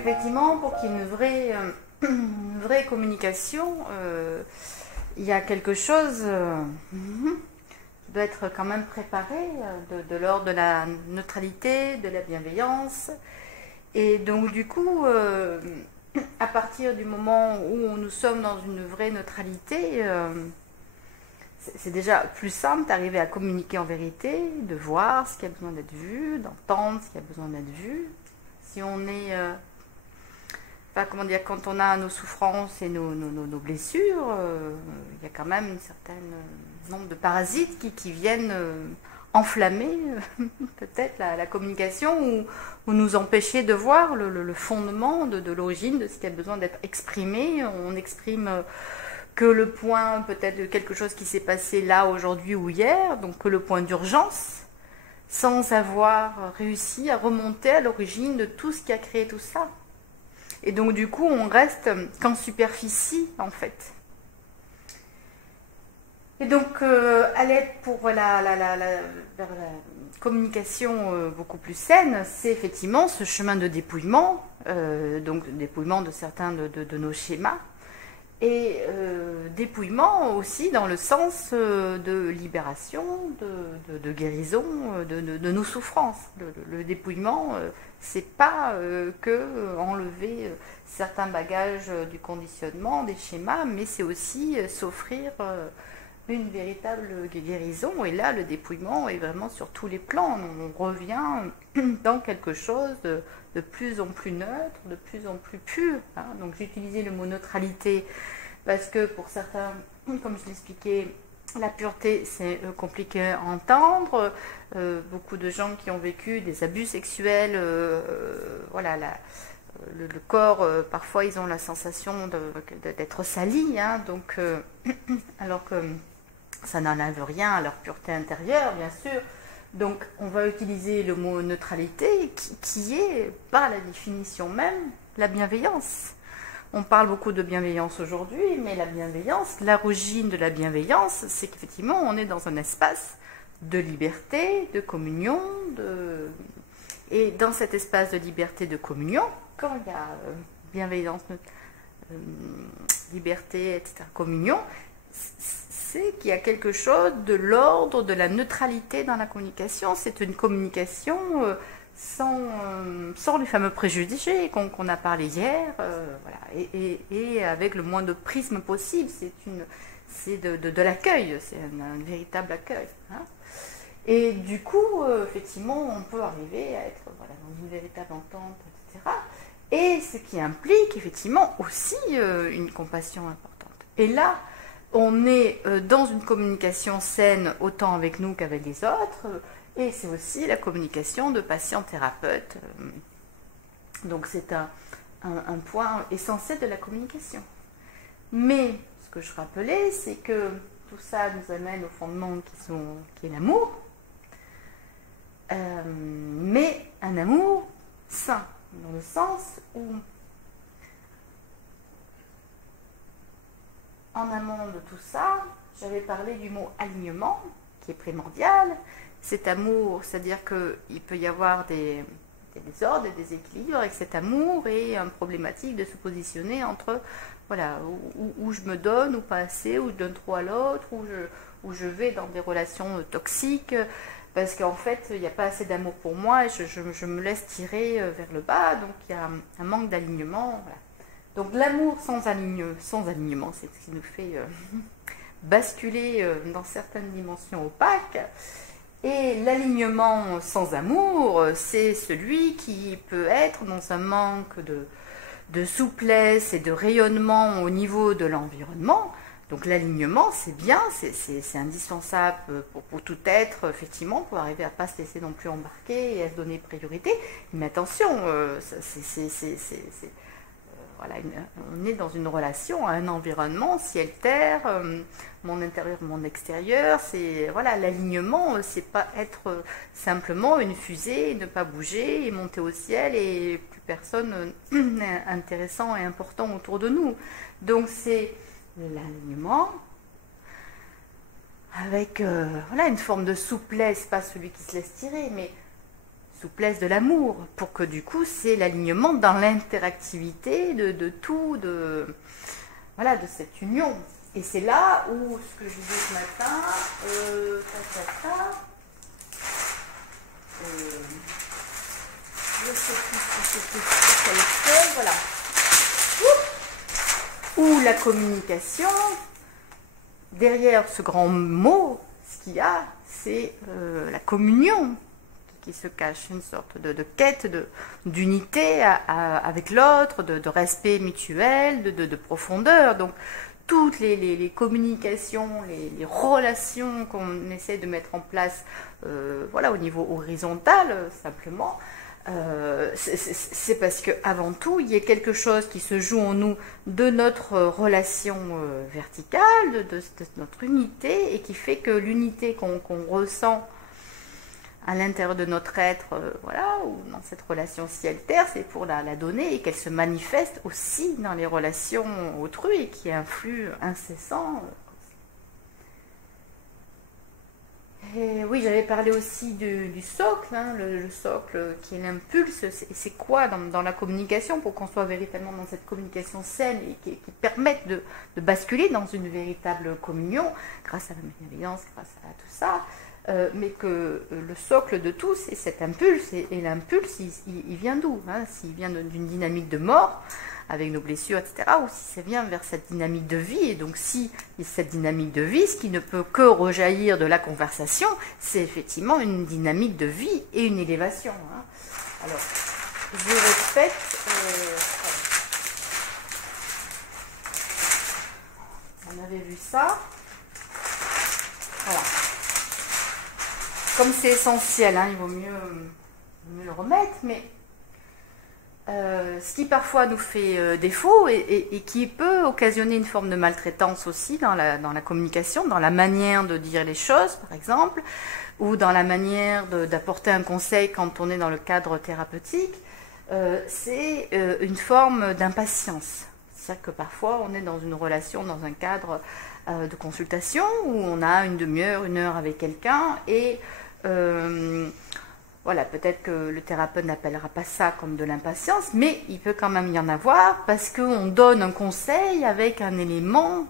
effectivement, pour qu'il y ait une vraie communication, il y a quelque chose qui doit être quand même préparé de l'ordre de la neutralité, de la bienveillance. Et donc du coup, à partir du moment où nous sommes dans une vraie neutralité, c'est déjà plus simple d'arriver à communiquer en vérité, de voir ce qui a besoin d'être vu, d'entendre ce qui a besoin d'être vu. Si on est, enfin comment dire, quand on a nos souffrances et nos blessures, il y a quand même un certain nombre de parasites qui viennent enflammer peut-être la communication ou nous empêcher de voir le fondement de l'origine de ce qui a besoin d'être exprimé. On exprime que le point peut-être de quelque chose qui s'est passé là, aujourd'hui ou hier, donc que le point d'urgence, sans avoir réussi à remonter à l'origine de tout ce qui a créé tout ça. Et donc du coup, on reste qu'en superficie, en fait. Et donc, à l'aide pour vers la communication beaucoup plus saine, c'est effectivement ce chemin de dépouillement, donc dépouillement de certains de nos schémas, et dépouillement aussi dans le sens de libération, de guérison de nos souffrances. Le dépouillement, c'est pas que enlever certains bagages du conditionnement, des schémas, mais c'est aussi s'offrir une véritable guérison. Et là, le dépouillement est vraiment sur tous les plans. On revient dans quelque chose de plus en plus neutre, de plus en plus pur. Hein. Donc j'ai utilisé le mot neutralité parce que pour certains, comme je l'expliquais, la pureté c'est compliqué à entendre. Beaucoup de gens qui ont vécu des abus sexuels, voilà, le corps, parfois ils ont la sensation d'être salis, hein, donc, alors que ça n'enlève rien à leur pureté intérieure, bien sûr. Donc on va utiliser le mot neutralité qui est, par la définition même, la bienveillance. On parle beaucoup de bienveillance aujourd'hui, mais la bienveillance, l'origine de la bienveillance, c'est qu'effectivement on est dans un espace de liberté, de communion, et dans cet espace de liberté, de communion, quand il y a bienveillance, liberté, etc., communion, c'est qu'il y a quelque chose de l'ordre de la neutralité dans la communication. C'est une communication sans les fameux préjugés qu'on a parlé hier, voilà, et avec le moins de prismes possible. C'est de l'accueil, c'est un véritable accueil. Hein. Et du coup, effectivement, on peut arriver à être voilà, dans une véritable entente, etc. Et ce qui implique effectivement aussi une compassion importante. Et là, on est dans une communication saine autant avec nous qu'avec les autres, et c'est aussi la communication de patient-thérapeute. Donc c'est un point essentiel de la communication. Mais ce que je rappelais, c'est que tout ça nous amène au fondement qui est l'amour, mais un amour sain, dans le sens où en amont de tout ça, j'avais parlé du mot alignement, qui est primordial. Cet amour, c'est-à-dire qu'il peut y avoir des désordres, des déséquilibres, et que cet amour est problématique de se positionner entre, voilà, où je me donne ou pas assez, où je donne trop à l'autre, où je vais dans des relations toxiques, parce qu'en fait, il n'y a pas assez d'amour pour moi, et je me laisse tirer vers le bas, donc il y a un manque d'alignement, voilà. Donc l'amour sans alignement, c'est ce qui nous fait basculer dans certaines dimensions opaques. Et l'alignement sans amour, c'est celui qui peut être dans un manque de souplesse et de rayonnement au niveau de l'environnement. Donc l'alignement, c'est bien, c'est indispensable pour tout être, effectivement, pour arriver à ne pas se laisser non plus embarquer et à se donner priorité. Mais attention, voilà, on est dans une relation, un environnement, ciel-terre, mon intérieur, mon extérieur. C'est voilà, l'alignement, c'est pas être simplement une fusée, ne pas bouger et monter au ciel et plus personne intéressant et important autour de nous. Donc c'est l'alignement avec voilà, une forme de souplesse, pas celui qui se laisse tirer, mais souplesse de l'amour, pour que du coup c'est l'alignement dans l'interactivité de tout, voilà, de cette union. Et c'est là où ce que je disais ce matin, je sais plus quelle feuille, voilà. Où la communication, derrière ce grand mot, ce qu'il y a, c'est la communion qui se cache, une sorte de quête d'unité avec l'autre, de respect mutuel, de profondeur. Donc toutes les communications, les relations qu'on essaie de mettre en place, voilà, au niveau horizontal, simplement, c'est parce qu'avant tout, il y a quelque chose qui se joue en nous de notre relation verticale, de notre unité, et qui fait que l'unité qu'on ressent à l'intérieur de notre être, voilà, ou dans cette relation ciel-terre, c'est pour la donner et qu'elle se manifeste aussi dans les relations autrui et qui influe incessant. Et oui, j'avais parlé aussi du socle, hein, le socle qui est l'impulse. C'est quoi dans la communication pour qu'on soit véritablement dans cette communication saine et qui permette de basculer dans une véritable communion grâce à la bienveillance, grâce à tout ça. Mais que le socle de tout, c'est cet impulse. Et l'impulse, il vient d'où, hein? S'il vient d'une dynamique de mort, avec nos blessures, etc., ou si ça vient vers cette dynamique de vie. Et donc, si cette dynamique de vie, ce qui ne peut que rejaillir de la conversation, c'est effectivement une dynamique de vie et une élévation. Hein. Alors, je répète... on avait vu ça. Voilà. Comme c'est essentiel, hein, il vaut mieux le remettre, mais ce qui parfois nous fait défaut et qui peut occasionner une forme de maltraitance aussi dans la communication, dans la manière de dire les choses, par exemple, ou dans la manière d'apporter un conseil quand on est dans le cadre thérapeutique, c'est une forme d'impatience. C'est-à-dire que parfois on est dans une relation, dans un cadre de consultation où on a une demi-heure, une heure avec quelqu'un et voilà, peut-être que le thérapeute n'appellera pas ça comme de l'impatience, mais il peut quand même y en avoir parce qu'on donne un conseil avec un élément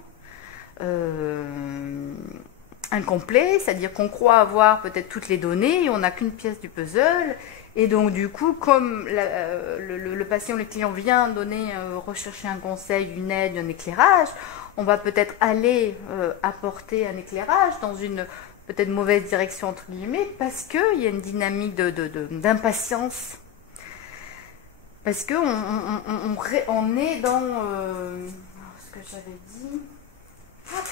incomplet, c'est-à-dire qu'on croit avoir peut-être toutes les données et on n'a qu'une pièce du puzzle. Et donc du coup, comme le patient, le client vient donner, rechercher un conseil, une aide, un éclairage, on va peut-être aller apporter un éclairage dans une peut-être mauvaise direction entre guillemets, parce qu'il y a une dynamique d'impatience. Parce qu'on on est dans ce que j'avais dit. Voilà.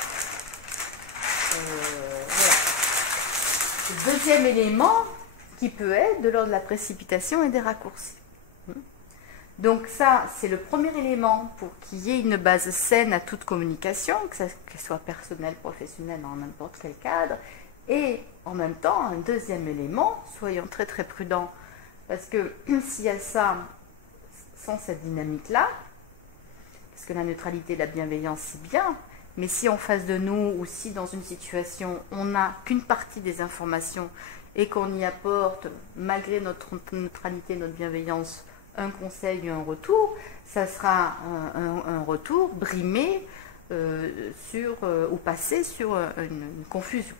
Le deuxième élément qui peut être de l'ordre de la précipitation et des raccourcis. Donc ça, c'est le premier élément pour qu'il y ait une base saine à toute communication, qu'elle soit personnelle, professionnelle, dans n'importe quel cadre. Et en même temps, un deuxième élément, soyons très très prudents, parce que s'il y a ça, sans cette dynamique-là, parce que la neutralité, la bienveillance, c'est bien, mais si en face de nous, ou si dans une situation, on n'a qu'une partie des informations, et qu'on y apporte, malgré notre neutralité, notre bienveillance, un conseil ou un retour, ça sera un retour brimé ou passé sur une confusion.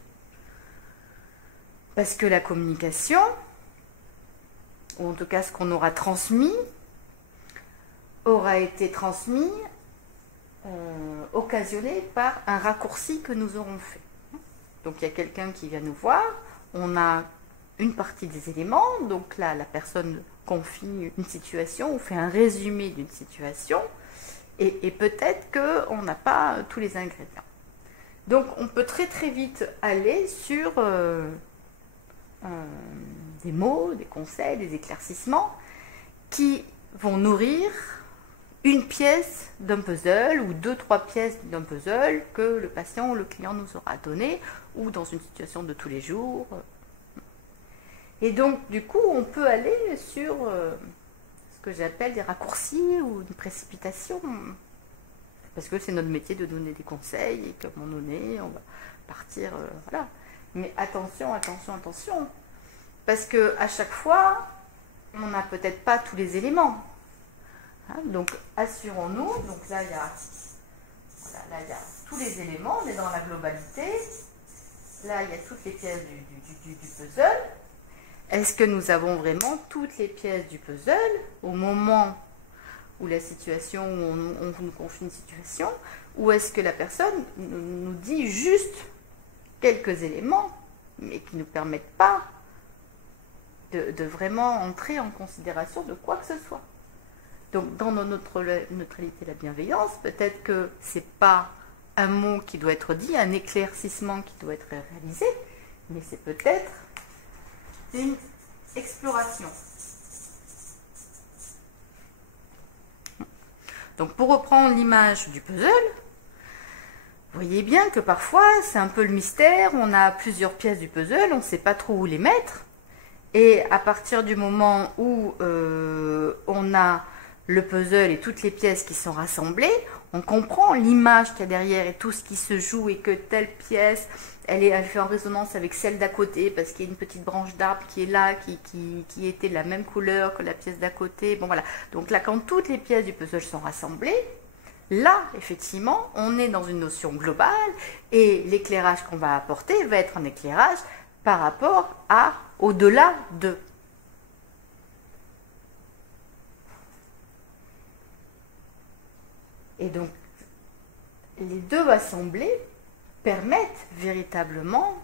Parce que la communication, ou en tout cas ce qu'on aura transmis, aura été transmis, occasionné par un raccourci que nous aurons fait. Donc il y a quelqu'un qui vient nous voir, on a une partie des éléments, donc là la personne confie une situation ou fait un résumé d'une situation, et peut-être qu'on n'a pas tous les ingrédients. Donc on peut très très vite aller sur des mots, des conseils, des éclaircissements qui vont nourrir une pièce d'un puzzle ou 2-3 pièces d'un puzzle que le patient ou le client nous aura donné ou dans une situation de tous les jours. Et donc du coup on peut aller sur ce que j'appelle des raccourcis ou une précipitation, parce que c'est notre métier de donner des conseils et qu'à un moment donné on va partir, voilà. Mais attention, attention, attention, parce que à chaque fois, on n'a peut-être pas tous les éléments. Hein, donc assurons-nous, donc là il y a, voilà, là, il y a tous les éléments, on est dans la globalité, là il y a toutes les pièces du puzzle. Est-ce que nous avons vraiment toutes les pièces du puzzle au moment où la situation, où on nous confie une situation, ou est-ce que la personne nous dit juste quelques éléments, mais qui ne nous permettent pas de vraiment entrer en considération de quoi que ce soit. Donc dans notre neutralité, la bienveillance, peut-être que c'est pas un mot qui doit être dit, un éclaircissement qui doit être réalisé, mais c'est peut-être une exploration. Donc pour reprendre l'image du puzzle, vous voyez bien que parfois c'est un peu le mystère, on a plusieurs pièces du puzzle, on ne sait pas trop où les mettre, et à partir du moment où on a le puzzle et toutes les pièces qui sont rassemblées, on comprend l'image qu'il y a derrière et tout ce qui se joue, et que telle pièce, elle fait en résonance avec celle d'à côté, parce qu'il y a une petite branche d'arbre qui est là, qui était de la même couleur que la pièce d'à côté. Bon voilà, donc là quand toutes les pièces du puzzle sont rassemblées, là effectivement on est dans une notion globale, et l'éclairage qu'on va apporter va être un éclairage par rapport à au-delà de. Et donc, les deux assemblées permettent véritablement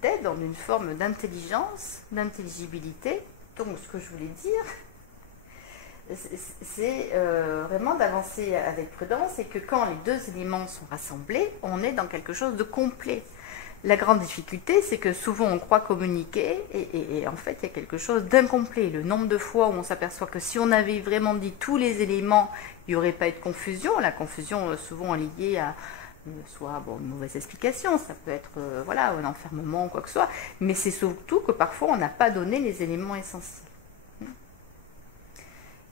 d'être dans une forme d'intelligence, d'intelligibilité. Donc, ce que je voulais dire, c'est vraiment d'avancer avec prudence, et que quand les deux éléments sont rassemblés, on est dans quelque chose de complet. La grande difficulté, c'est que souvent on croit communiquer, et en fait il y a quelque chose d'incomplet. Le nombre de fois où on s'aperçoit que si on avait vraiment dit tous les éléments, il n'y aurait pas eu de confusion. La confusion souvent est liée à soit une mauvaise explication, ça peut être voilà, un enfermement ou quoi que ce soit, mais c'est surtout que parfois on n'a pas donné les éléments essentiels.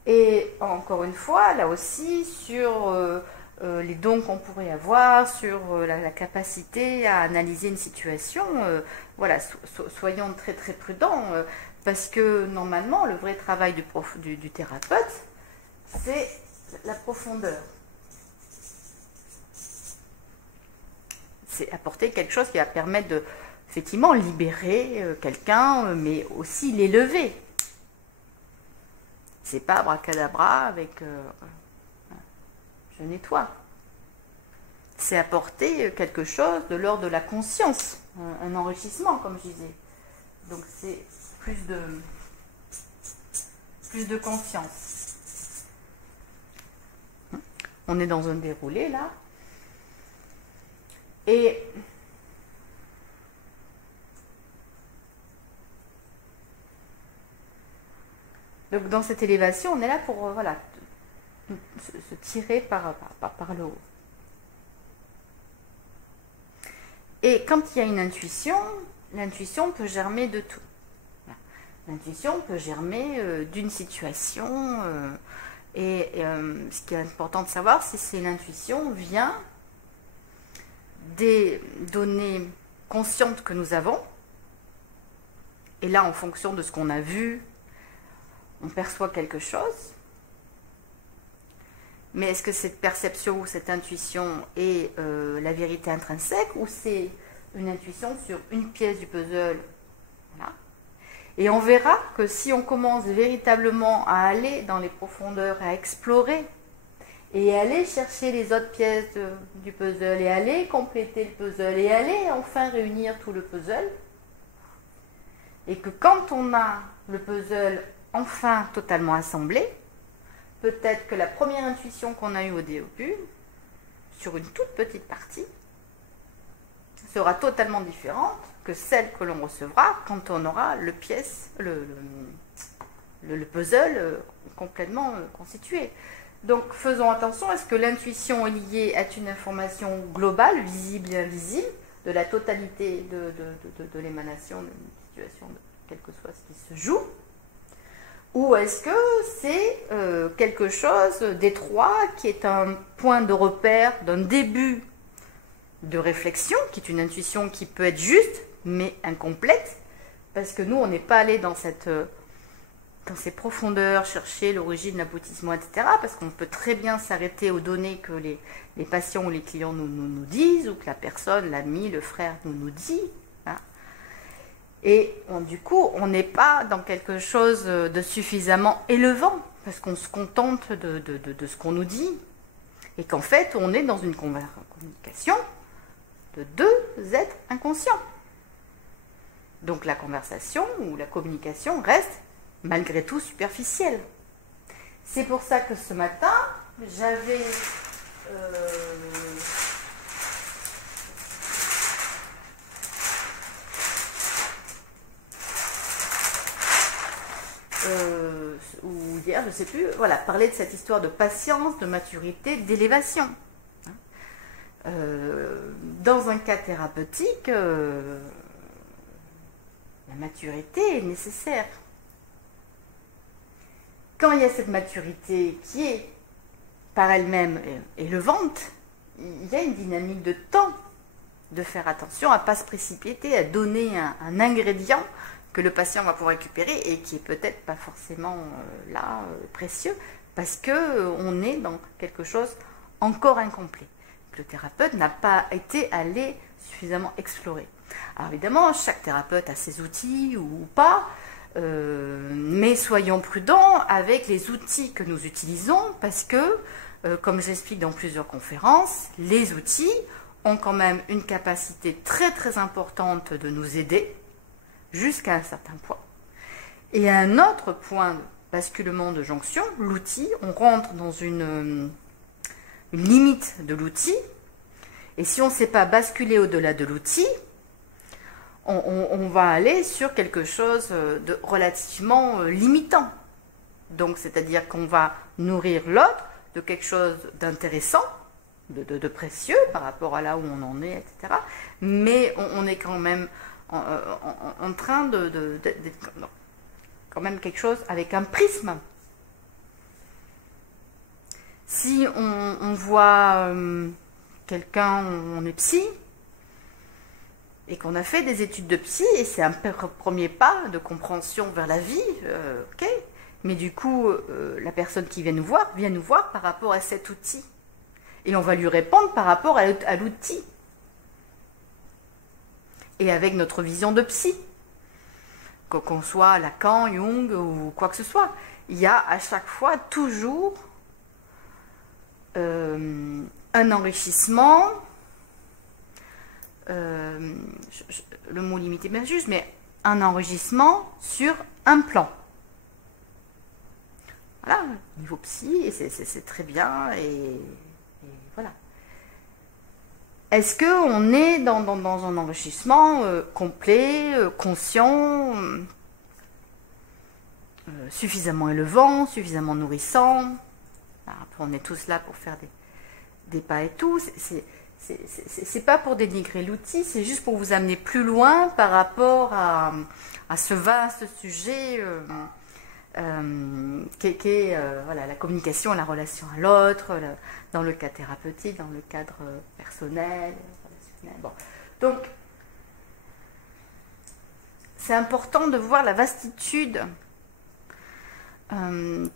Et encore une fois, là aussi, sur les dons qu'on pourrait avoir, sur la capacité à analyser une situation, voilà, soyons très très prudents, parce que normalement, le vrai travail du thérapeute, c'est la profondeur. C'est apporter quelque chose qui va permettre de, effectivement, libérer quelqu'un, mais aussi l'élever. C'est pas abracadabra avec je nettoie. C'est apporter quelque chose de l'ordre de la conscience, un enrichissement, comme je disais. Donc c'est plus de conscience. On est dans un déroulé là. Et donc dans cette élévation, on est là pour voilà, se tirer par le haut. Et quand il y a une intuition, l'intuition peut germer de tout. L'intuition peut germer d'une situation. Ce qui est important de savoir, c'est si l'intuition vient des données conscientes que nous avons. Et là, en fonction de ce qu'on a vu, on perçoit quelque chose. Mais est-ce que cette perception ou cette intuition est la vérité intrinsèque, ou c'est une intuition sur une pièce du puzzle? Voilà. Et on verra que si on commence véritablement à aller dans les profondeurs, à explorer, et aller chercher les autres pièces du puzzle, et aller compléter le puzzle, et aller enfin réunir tout le puzzle, et que quand on a le puzzle enfin totalement assemblé, peut-être que la première intuition qu'on a eue au début, sur une toute petite partie, sera totalement différente que celle que l'on recevra quand on aura le puzzle complètement constitué. Donc faisons attention, est-ce que l'intuition est liée à une information globale, visible et invisible, de la totalité de l'émanation d'une situation, quel que soit ce qui se joue, ou est-ce que c'est quelque chose d'étroit qui est un point de repère d'un début de réflexion, qui est une intuition qui peut être juste, mais incomplète, parce que nous, on n'est pas allé dans ces profondeurs, chercher l'origine, l'aboutissement, etc., parce qu'on peut très bien s'arrêter aux données que les patients ou les clients nous disent, ou que la personne, l'ami, le frère nous dit. Hein. Et du coup, on n'est pas dans quelque chose de suffisamment élevant, parce qu'on se contente de ce qu'on nous dit, et qu'en fait, on est dans une communication de deux êtres inconscients. Donc la conversation ou la communication reste malgré tout superficielle. C'est pour ça que ce matin, j'avais ou hier, je ne sais plus, voilà, parler de cette histoire de patience, de maturité, d'élévation. Dans un cas thérapeutique, la maturité est nécessaire. Quand il y a cette maturité qui est par elle-même élevante, il y a une dynamique de temps de faire attention à ne pas se précipiter, à donner un ingrédient que le patient va pouvoir récupérer et qui est peut-être pas forcément précieux, parce qu'on est dans quelque chose encore incomplet. Le thérapeute n'a pas été allé suffisamment explorer. Alors évidemment, chaque thérapeute a ses outils ou pas, mais soyons prudents avec les outils que nous utilisons, parce que, comme j'explique dans plusieurs conférences, les outils ont quand même une capacité très très importante de nous aider, jusqu'à un certain point. Et à un autre point de basculement de jonction, l'outil, on rentre dans une limite de l'outil, et si on ne sait pas basculer au-delà de l'outil, on va aller sur quelque chose de relativement limitant. Donc, c'est-à-dire qu'on va nourrir l'autre de quelque chose d'intéressant, de précieux par rapport à là où on en est, etc. Mais on est quand même en train d'être quand même quelque chose avec un prisme. Si on voit quelqu'un, on est psy, et qu'on a fait des études de psy, et c'est un premier pas de compréhension vers la vie, ok, mais du coup, la personne qui vient nous voir par rapport à cet outil. Et on va lui répondre par rapport à l'outil. Et avec notre vision de psy. Qu'on soit Lacan, Jung ou quoi que ce soit. Il y a à chaque fois toujours un enrichissement, le mot limité bien juste, mais un enrichissement sur un plan. Voilà, niveau psy, et c'est très bien, et voilà. Est-ce qu'on est dans un enrichissement complet, conscient, suffisamment élevant, suffisamment nourrissant? Après, on est tous là pour faire des pas et tout. C'est pas pour dénigrer l'outil, c'est juste pour vous amener plus loin par rapport à ce vaste sujet qu'est voilà, la communication, la relation à l'autre, dans le cadre thérapeutique, dans le cadre personnel, relationnel. Bon. Donc, c'est important de voir la vastitude,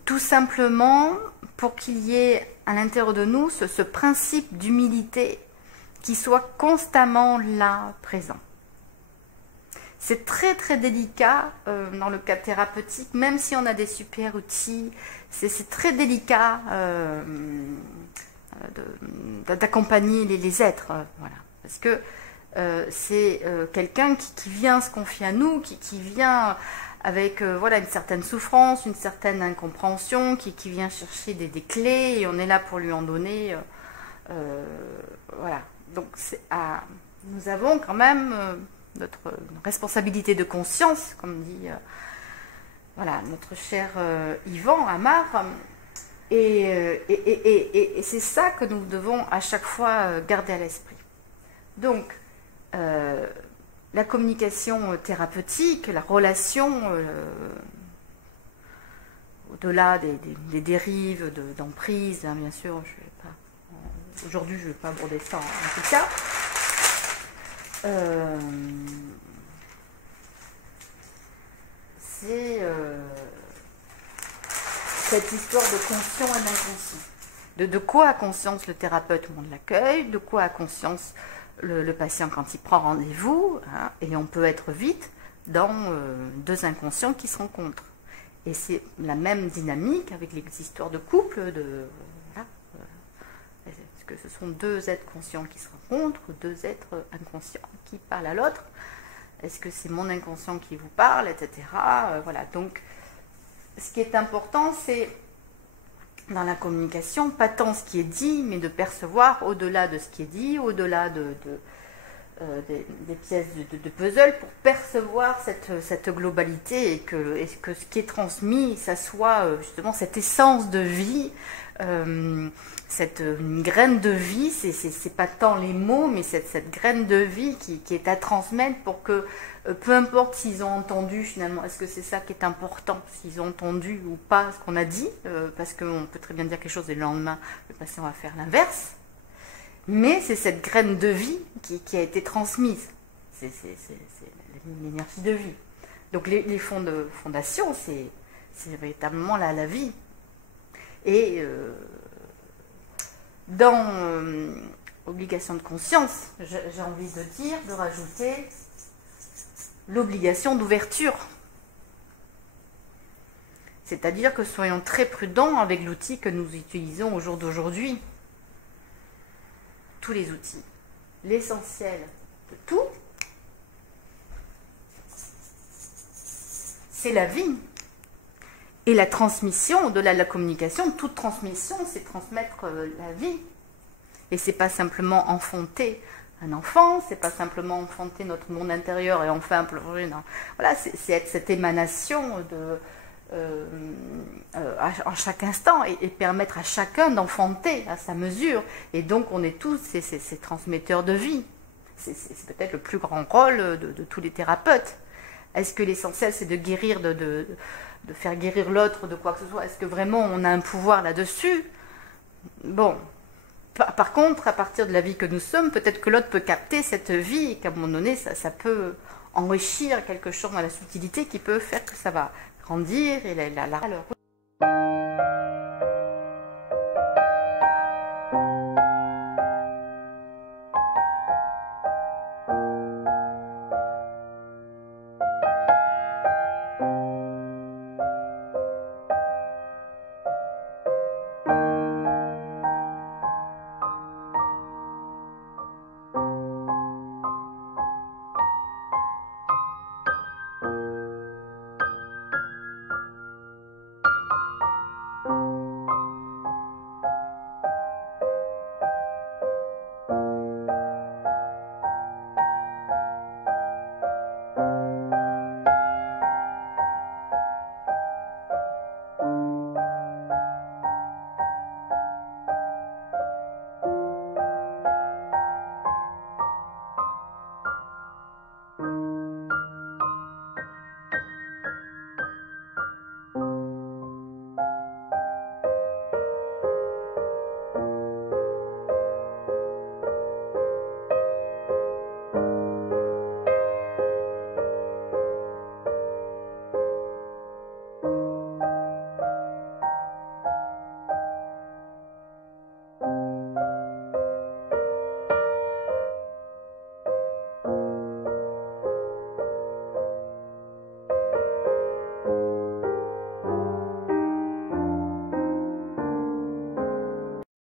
tout simplement pour qu'il y ait à l'intérieur de nous ce principe d'humilité qui soit constamment là, présent. C'est très très délicat dans le cadre thérapeutique, même si on a des super outils, c'est très délicat d'accompagner les êtres, voilà, parce que c'est quelqu'un qui vient se confier à nous, qui vient avec voilà, une certaine souffrance, une certaine incompréhension, qui vient chercher des clés, et on est là pour lui en donner, voilà. Donc nous avons quand même notre responsabilité de conscience, comme dit voilà, notre cher Yvan Amar, et c'est ça que nous devons à chaque fois garder à l'esprit. Donc, la communication thérapeutique, la relation, au-delà des dérives d'emprise, hein, bien sûr, aujourd'hui je ne vais pas aborder ça en tout cas, c'est cette histoire de conscient et d'inconscient. De quoi a conscience le thérapeute au moment de l'accueil, de quoi a conscience le patient quand il prend rendez-vous, hein, et on peut être vite dans deux inconscients qui se rencontrent. Et c'est la même dynamique avec les histoires de couple, voilà, est-ce que ce sont deux êtres conscients qui se rencontrent, ou deux êtres inconscients qui parlent à l'autre? Est-ce que c'est mon inconscient qui vous parle, etc. Voilà, donc ce qui est important, c'est dans la communication, pas tant ce qui est dit, mais de percevoir au-delà de ce qui est dit, au-delà des pièces de puzzle, pour percevoir cette globalité et que ce qui est transmis, ça soit justement cette essence de vie, cette graine de vie, c'est pas tant les mots, mais cette graine de vie qui est à transmettre pour que, peu importe s'ils ont entendu finalement, est-ce que c'est ça qui est important, s'ils ont entendu ou pas ce qu'on a dit, parce qu'on peut très bien dire quelque chose et le lendemain, le patient va faire l'inverse, mais c'est cette graine de vie qui a été transmise, c'est l'énergie de vie. Donc les fondations, c'est véritablement la vie. Et dans obligation de conscience, j'ai envie de dire, de rajouter l'obligation d'ouverture. C'est-à-dire que soyons très prudents avec l'outil que nous utilisons au jour d'aujourd'hui. Tous les outils. L'essentiel de tout, c'est la vie. Et la transmission, au-delà de la communication, toute transmission, c'est transmettre la vie. Et c'est pas simplement enfanter un enfant, c'est pas simplement enfanter notre monde intérieur et enfin plonger dans... Voilà, c'est être cette émanation en chaque instant et permettre à chacun d'enfanter à sa mesure. Et donc on est tous ces transmetteurs de vie. C'est peut-être le plus grand rôle de tous les thérapeutes. Est-ce que l'essentiel c'est de guérir, de faire guérir l'autre de quoi que ce soit? Est-ce que vraiment on a un pouvoir là-dessus? Bon. Par contre, à partir de la vie que nous sommes, peut-être que l'autre peut capter cette vie et qu'à un moment donné, ça peut enrichir quelque chose dans la subtilité qui peut faire que ça va grandir. Alors,